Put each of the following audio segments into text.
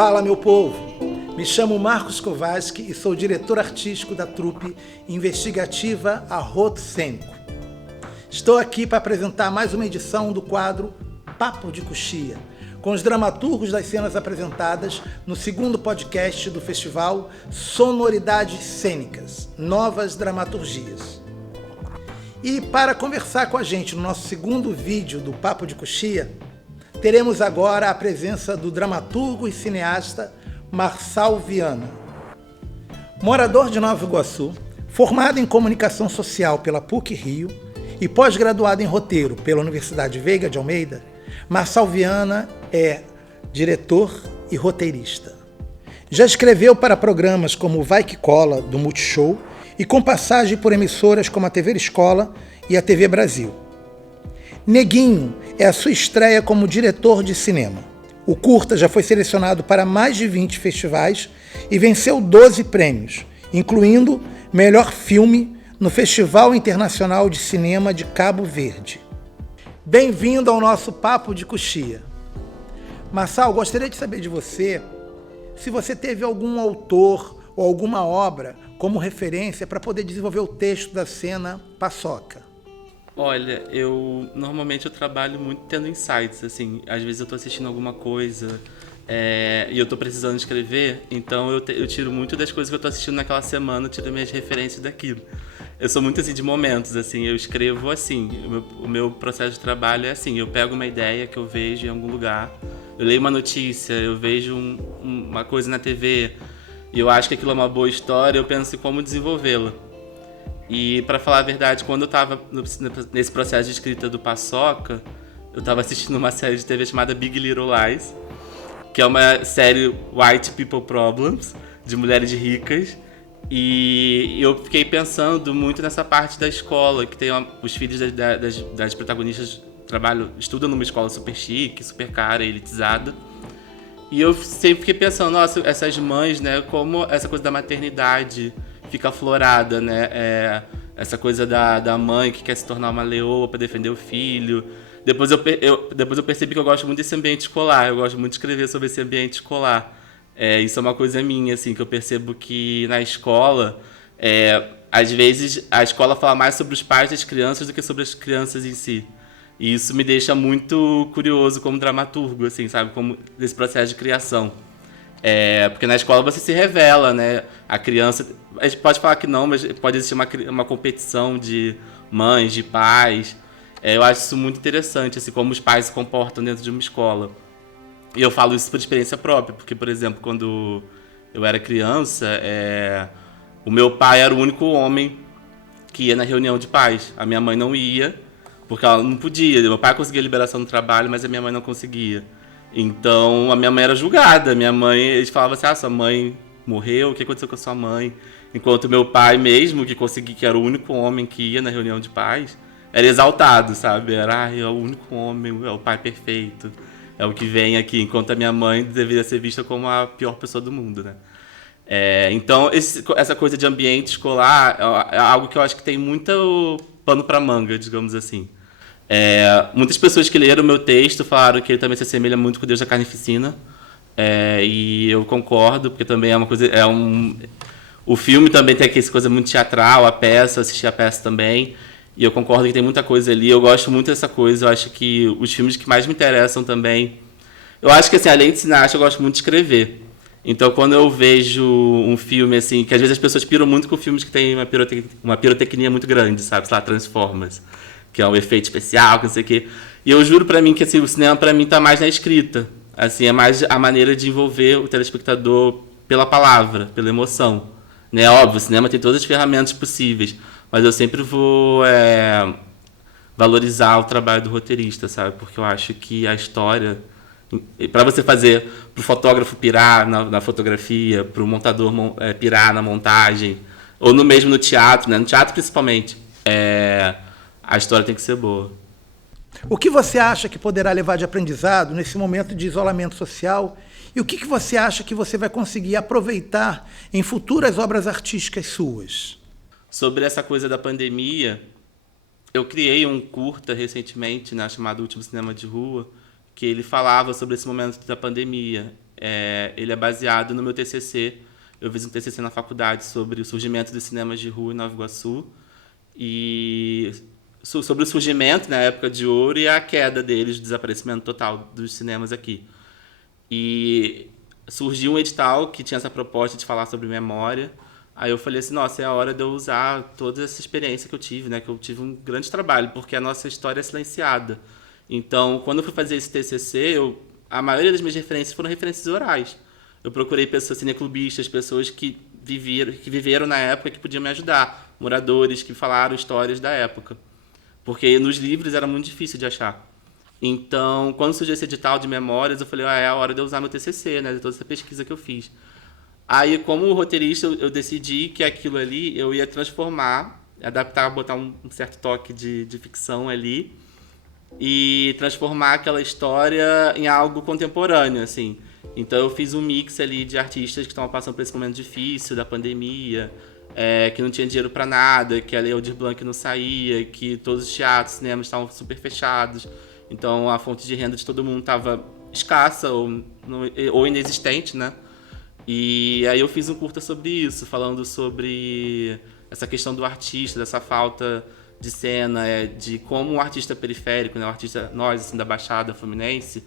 Fala, meu povo! Me chamo Marcos Kowalski e sou diretor artístico da trupe investigativa Arroto Cênico. Estou aqui para apresentar mais uma edição do quadro Papo de Coxia, com os dramaturgos das cenas apresentadas no segundo podcast do festival Sonoridades Cênicas, Novas Dramaturgias. E para conversar com a gente no nosso segundo vídeo do Papo de Coxia, teremos agora a presença do dramaturgo e cineasta Marçal Viana. Morador de Nova Iguaçu, formado em Comunicação Social pela PUC-Rio e pós-graduado em Roteiro pela Universidade Veiga de Almeida, Marçal Viana é diretor e roteirista. Já escreveu para programas como Vai Que Cola, do Multishow, e com passagem por emissoras como a TV Escola e a TV Brasil. Neguinho é a sua estreia como diretor de cinema. O curta já foi selecionado para mais de 20 festivais e venceu 12 prêmios, incluindo Melhor Filme no Festival Internacional de Cinema de Cabo Verde. Bem-vindo ao nosso Papo de Coxia. Marçal, gostaria de saber de você se você teve algum autor ou alguma obra como referência para poder desenvolver o texto da cena Paçoca. Olha, normalmente eu trabalho muito tendo insights, assim, às vezes eu tô assistindo alguma coisa e eu tô precisando escrever, então eu tiro muito das coisas que eu tô assistindo naquela semana, eu tiro minhas referências daquilo. Eu sou muito assim de momentos, assim, eu escrevo assim, o meu processo de trabalho é assim, eu pego uma ideia que eu vejo em algum lugar, eu leio uma notícia, eu vejo uma coisa na TV e eu acho que aquilo é uma boa história, eu penso em como desenvolvê-la. E, pra falar a verdade, quando eu tava nesse processo de escrita do Paçoca, eu tava assistindo uma série de TV chamada Big Little Lies, que é uma série White People Problems, de mulheres ricas, e eu fiquei pensando muito nessa parte da escola, que tem os filhos das protagonistas estudam numa escola super chique, super cara, elitizada, e eu sempre fiquei pensando, nossa, essas mães, né, como essa coisa da maternidade fica aflorada, né? Essa coisa da mãe que quer se tornar uma leoa para defender o filho. Depois eu percebi que eu gosto muito desse ambiente escolar. Eu gosto muito de escrever sobre esse ambiente escolar. Isso é uma coisa minha, assim, que eu percebo que na escola, às vezes, a escola fala mais sobre os pais das crianças do que sobre as crianças em si. E isso me deixa muito curioso como dramaturgo, assim, sabe? Como desse processo de criação. Porque na escola você se revela, né? A criança, a gente pode falar que não, mas pode existir uma competição de mães, de pais. Eu acho isso muito interessante, assim, como os pais se comportam dentro de uma escola. E eu falo isso por experiência própria, porque, por exemplo, quando eu era criança, o meu pai era o único homem que ia na reunião de pais. A minha mãe não ia, porque ela não podia. Meu pai conseguia liberação do trabalho, mas a minha mãe não conseguia. Então, a minha mãe era julgada. Minha mãe, eles falavam assim, sua mãe morreu, o que aconteceu com a sua mãe? Enquanto meu pai mesmo, que era o único homem que ia na reunião de pais, era exaltado, sabe? É o único homem, é o pai perfeito, é o que vem aqui. Enquanto a minha mãe deveria ser vista como a pior pessoa do mundo, né? Então, essa coisa de ambiente escolar é algo que eu acho que tem muito pano pra manga, digamos assim. Muitas pessoas que leram o meu texto falaram que ele também se assemelha muito com o Deus da Carnificina, e eu concordo, porque também é uma coisa, o filme também tem aquela coisa muito teatral, a peça, eu assisti a peça também, e eu concordo que tem muita coisa ali, eu gosto muito dessa coisa, eu acho que os filmes que mais me interessam também, eu acho que assim, além de cineasta, eu gosto muito de escrever. Então, quando eu vejo um filme, assim, que às vezes as pessoas piram muito com filmes que tem uma pirotecnia muito grande, sabe, sei lá, Transformers, que é um efeito especial, que não sei o quê. E eu juro pra mim que assim, o cinema pra mim tá mais na escrita. Assim, é mais a maneira de envolver o telespectador pela palavra, pela emoção. Né? Óbvio, o cinema tem todas as ferramentas possíveis, mas eu sempre vou valorizar o trabalho do roteirista, sabe? Porque eu acho que a história, para você fazer, pro fotógrafo pirar na fotografia, pro montador pirar na montagem, ou mesmo no teatro, né? No teatro principalmente, a história tem que ser boa. O que você acha que poderá levar de aprendizado nesse momento de isolamento social? E o que você acha que você vai conseguir aproveitar em futuras obras artísticas suas? Sobre essa coisa da pandemia, eu criei um curta recentemente, né, chamado Último Cinema de Rua, que ele falava sobre esse momento da pandemia. ele é baseado no meu TCC. Eu fiz um TCC na faculdade sobre o surgimento dos cinemas de rua em Nova Iguaçu e sobre o surgimento na época de ouro e a queda deles, o desaparecimento total dos cinemas aqui. E surgiu um edital que tinha essa proposta de falar sobre memória. Aí eu falei assim, nossa, é a hora de eu usar toda essa experiência que eu tive, né? Que eu tive um grande trabalho, porque a nossa história é silenciada. Então, quando eu fui fazer esse TCC, a maioria das minhas referências foram referências orais. Eu procurei pessoas cineclubistas, pessoas que viveram na época que podiam me ajudar, moradores que falaram histórias da época. Porque nos livros era muito difícil de achar. Então, quando surgiu esse edital de memórias, eu falei, é a hora de eu usar meu TCC, né? De toda essa pesquisa que eu fiz. Aí, como roteirista, eu decidi que aquilo ali eu ia transformar, adaptar, botar um certo toque de ficção ali e transformar aquela história em algo contemporâneo, assim. Então, eu fiz um mix ali de artistas que estavam passando por esse momento difícil da pandemia, que não tinha dinheiro para nada, que a Lei Aldir Blanc não saía, que todos os teatros, cinemas estavam super fechados. Então, a fonte de renda de todo mundo estava escassa ou inexistente, né? E aí eu fiz um curta sobre isso, falando sobre essa questão do artista, dessa falta de cena, de como um artista periférico, né, um artista, nós, assim, da Baixada Fluminense,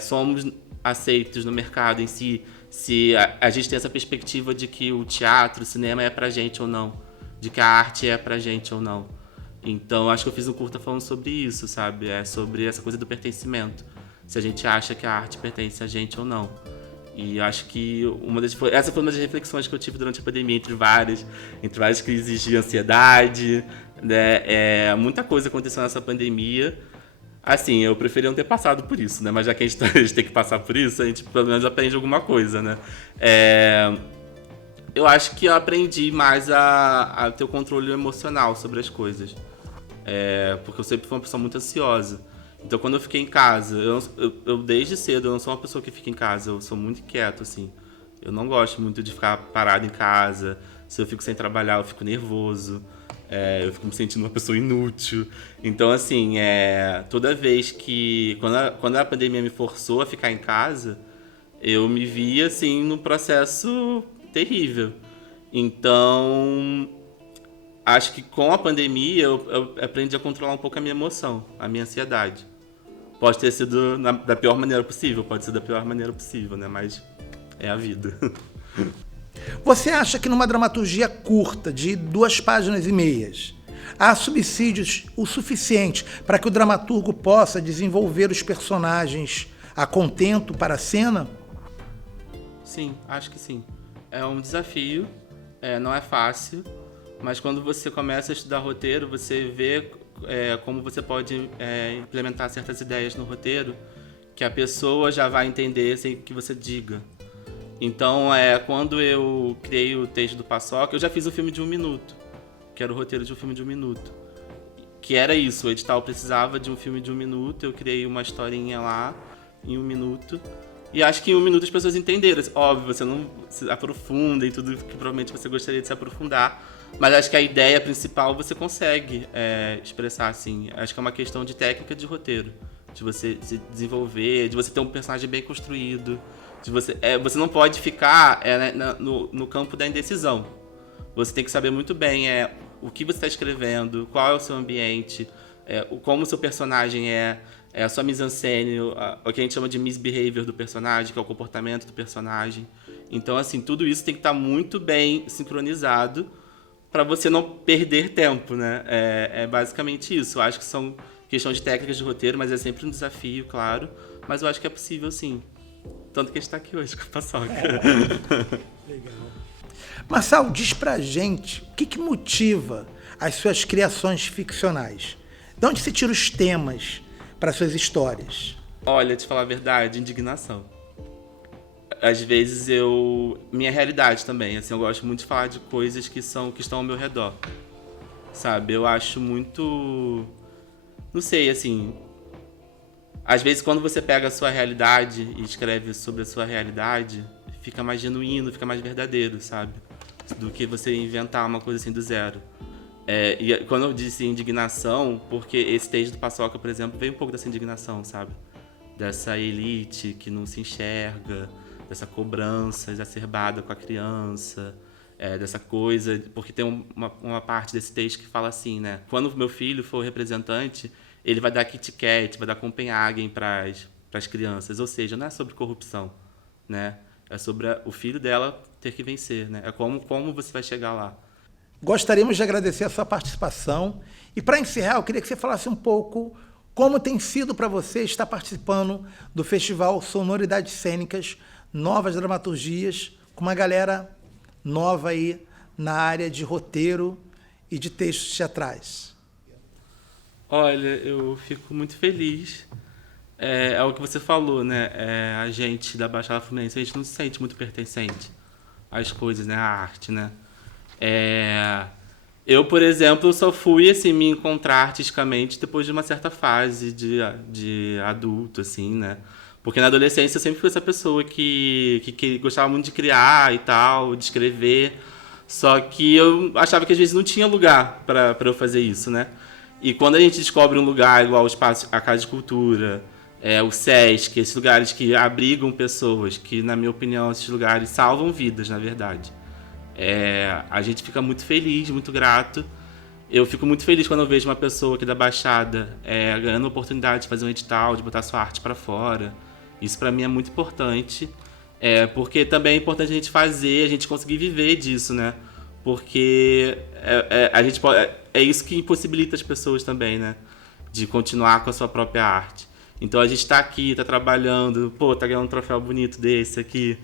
somos aceitos no mercado em si, se a gente tem essa perspectiva de que o teatro, o cinema é pra gente ou não, de que a arte é pra gente ou não. Então, acho que eu fiz um curta falando sobre isso, sabe? Sobre essa coisa do pertencimento. Se a gente acha que a arte pertence a gente ou não. E acho que essa foi uma das reflexões que eu tive durante a pandemia, entre várias crises de ansiedade, né? Muita coisa aconteceu nessa pandemia. Assim, eu preferia não ter passado por isso, né? Mas já que a gente tem que passar por isso, a gente pelo menos aprende alguma coisa, né? Eu acho que eu aprendi mais a ter o controle emocional sobre as coisas. Porque eu sempre fui uma pessoa muito ansiosa. Então, quando eu fiquei em casa, eu desde cedo, eu não sou uma pessoa que fica em casa, eu sou muito inquieto, assim. Eu não gosto muito de ficar parado em casa. Se eu fico sem trabalhar, eu fico nervoso. Eu fico me sentindo uma pessoa inútil. Então, assim, toda vez que... Quando a pandemia me forçou a ficar em casa, eu me vi, assim, num processo terrível. Então, acho que com a pandemia eu aprendi a controlar um pouco a minha emoção, a minha ansiedade. Pode ter sido da pior maneira possível, pode ser da pior maneira possível, né? Mas é a vida. Você acha que numa dramaturgia curta, de 2 páginas e meias, há subsídios o suficiente para que o dramaturgo possa desenvolver os personagens a contento para a cena? Sim, acho que sim. É um desafio, não é fácil, mas quando você começa a estudar roteiro, você vê como você pode implementar certas ideias no roteiro que a pessoa já vai entender sem que você diga. Então, quando eu criei o texto do Paçoca, eu já fiz um filme de 1 minuto, que era o roteiro de um filme de 1 minuto. Que era isso, o edital precisava de um filme de 1 minuto, eu criei uma historinha lá em 1 minuto. E acho que em 1 minuto as pessoas entenderam. Óbvio, você não se aprofunda em tudo que provavelmente você gostaria de se aprofundar, mas acho que a ideia principal você consegue expressar assim. Acho que é uma questão de técnica de roteiro, de você se desenvolver, de você ter um personagem bem construído, de você não pode ficar no campo da indecisão. Você tem que saber muito bem o que você está escrevendo, qual é o seu ambiente, como o seu personagem a sua mise-en-scène, o que a gente chama de misbehavior do personagem, que é o comportamento do personagem. Então, assim, tudo isso tem que estar muito bem sincronizado para você não perder tempo, né? É basicamente isso. Eu acho que são questões de técnicas de roteiro, mas é sempre um desafio, claro. Mas eu acho que é possível, sim. Tanto que a gente está aqui hoje com a Paçoca. Legal. Marçal, diz pra gente o que motiva as suas criações ficcionais. De onde você tira os temas para suas histórias? Olha, te falar a verdade, indignação. Às vezes minha realidade também, assim, eu gosto muito de falar de coisas que estão ao meu redor. Sabe? Eu acho muito... Não sei, assim... Às vezes, quando você pega a sua realidade e escreve sobre a sua realidade, fica mais genuíno, fica mais verdadeiro, sabe? Do que você inventar uma coisa assim do zero. E quando eu disse indignação, porque esse texto do Paçoca, por exemplo, veio um pouco dessa indignação, sabe? dessa elite que não se enxerga, dessa cobrança exacerbada com a criança, dessa coisa, porque tem uma parte desse texto que fala assim, né? Quando meu filho for representante, ele vai dar Kit Kat, vai dar Copenhagen para as crianças, ou seja, não é sobre corrupção, né? É sobre o filho dela ter que vencer, né? É como você vai chegar lá. Gostaríamos de agradecer a sua participação. E para encerrar, eu queria que você falasse um pouco como tem sido para você estar participando do Festival Sonoridades Cênicas, Novas Dramaturgias, com uma galera nova aí na área de roteiro e de textos teatrais. Olha, eu fico muito feliz. É o que você falou, né? A gente da Baixada Fluminense, a gente não se sente muito pertencente às coisas, né? À arte, né? Eu, por exemplo, só fui assim, me encontrar artisticamente depois de uma certa fase de adulto, assim, né? Porque na adolescência eu sempre fui essa pessoa que gostava muito de criar e tal, de escrever. Só que eu achava que às vezes não tinha lugar para eu fazer isso, né? E quando a gente descobre um lugar igual o espaço, a Casa de Cultura, o Sesc, esses lugares que abrigam pessoas, que, na minha opinião, esses lugares salvam vidas, na verdade. A gente fica muito feliz, muito grato. Eu fico muito feliz quando eu vejo uma pessoa aqui da Baixada ganhando a oportunidade de fazer um edital, de botar sua arte para fora. Isso para mim é muito importante, porque também é importante a gente fazer, a gente conseguir viver disso, né? Porque a gente é isso que impossibilita as pessoas também, né? De continuar com a sua própria arte. Então a gente tá aqui, tá trabalhando, tá ganhando um troféu bonito desse aqui.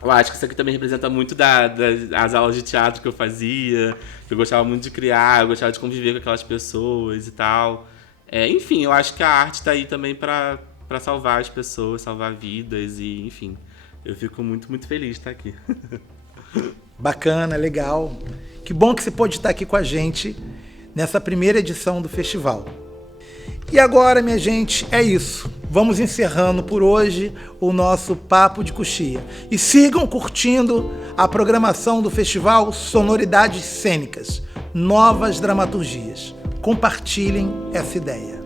Eu acho que isso aqui também representa muito das aulas de teatro que eu fazia, que eu gostava muito de criar, eu gostava de conviver com aquelas pessoas e tal. Enfim, eu acho que a arte tá aí também para salvar as pessoas, salvar vidas e, enfim, eu fico muito, muito feliz de estar aqui. Bacana, legal. Que bom que você pôde estar aqui com a gente nessa primeira edição do festival. E agora, minha gente, é isso. Vamos encerrando por hoje o nosso Papo de Coxia. E sigam curtindo a programação do Festival Sonoridades Cênicas, Novas Dramaturgias. Compartilhem essa ideia.